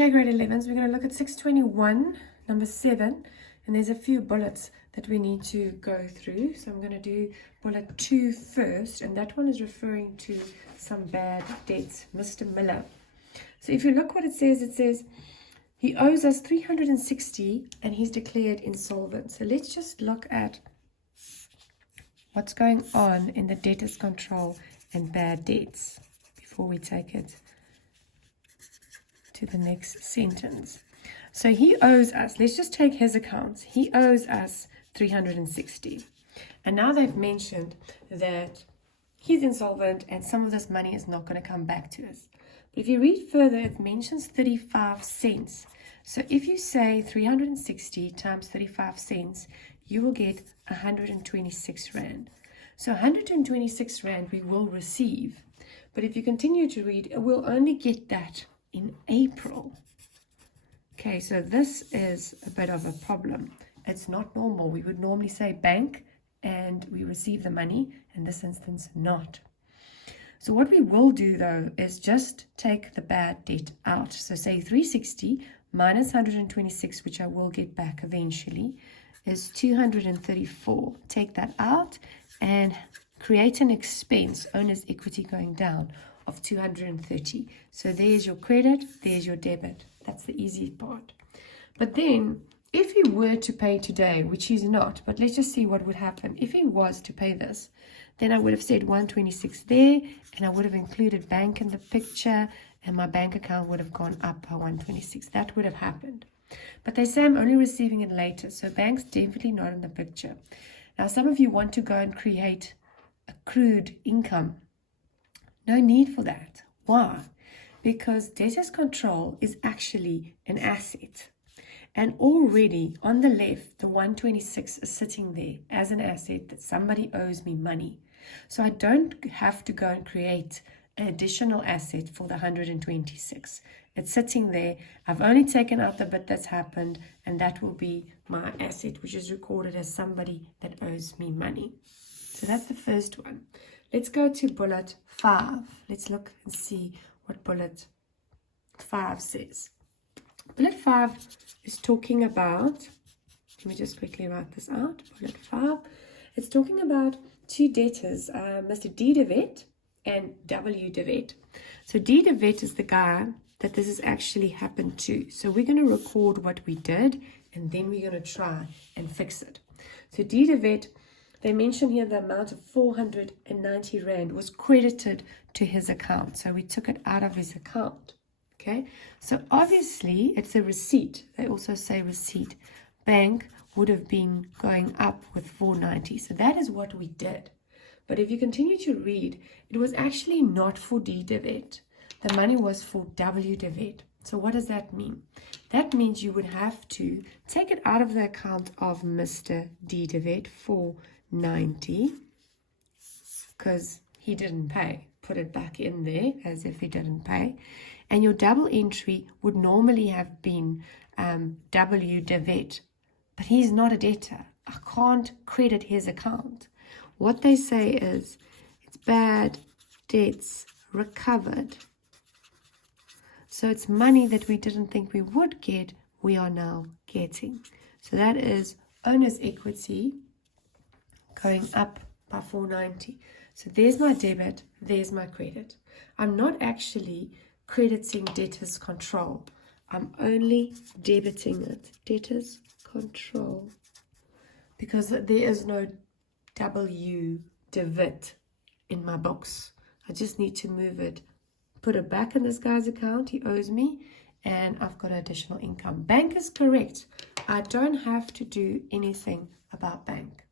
Okay, grade 11s, we're going to look at 621, number 7, and there's a few bullets that we need to go through. So I'm going to do bullet 2 first, and that one is referring to some bad debts, Mr. Miller. So if you look what it says he owes us 360 and he's declared insolvent. So let's just look at what's going on in the debtors control and bad debts before we take it to the next sentence. So he owes us, let's just take his accounts. He owes us 360. And now they've mentioned that he's insolvent and some of this money is not going to come back to us. But if you read further, it mentions 35 cents. So if you say 360 times 35 cents, you will get 126 Rand. So 126 Rand we will receive. But if you continue to read, we'll only get that in April. Okay, so this is a bit of a problem. It's not normal. We would normally say bank and we receive the money. In this instance, not. So what we will do though is just take the bad debt out. So say 360 minus 126, which I will get back eventually, is 234. Take that out and create an expense, owner's equity going down, of 230. So there's your credit, there's your debit. That's the easy part. But then if he were to pay today, which he's not, but let's just see what would happen. If he was to pay this, then I would have said 126 there, and I would have included bank in the picture, and my bank account would have gone up by 126. That would have happened. But they say I'm only receiving it later, so bank's definitely not in the picture. Now, some of you want to go and create accrued income. No need for that. Why? Because debtors control is actually an asset. And already on the left, the 126 is sitting there as an asset that somebody owes me money. So I don't have to go and create an additional asset for the 126. It's sitting there. I've only taken out the bit that's happened, and that will be my asset, which is recorded as somebody that owes me money. So that's the first one. Let's go to bullet 5. Let's look and see what bullet 5 says. Bullet 5 is talking about, let me just quickly write this out. Bullet 5, it's talking about two debtors, Mr. D. de Wet and W. de Wet. So D. de Wet is the guy that this has actually happened to. So we're going to record what we did, and then we're going to try and fix it. So D. de Wet, they mention here the amount of 490 Rand was credited to his account. So we took it out of his account. Okay, so obviously it's a receipt. They also say receipt. Bank would have been going up with 490. So that is what we did. But if you continue to read, it was actually not for D. de Wet. The money was for W. de Wet. So what does that mean? That means you would have to take it out of the account of Mr. D. de Wet, 490, because he didn't pay. Put it back in there as if he didn't pay. And your double entry would normally have been W. de Wet, but he's not a debtor. I can't credit his account. What they say is it's bad debts recovered. So it's money that we didn't think we would get, we are now getting. So that is owner's equity going up by 490. So there's my debit, there's my credit. I'm not actually crediting debtors control. I'm only debiting it. Debtors control. Because there is no W. de Wet in my box. I just need to move it, put it back in this guy's account. He owes me, and I've got additional income. Bank is correct. I don't have to do anything about bank.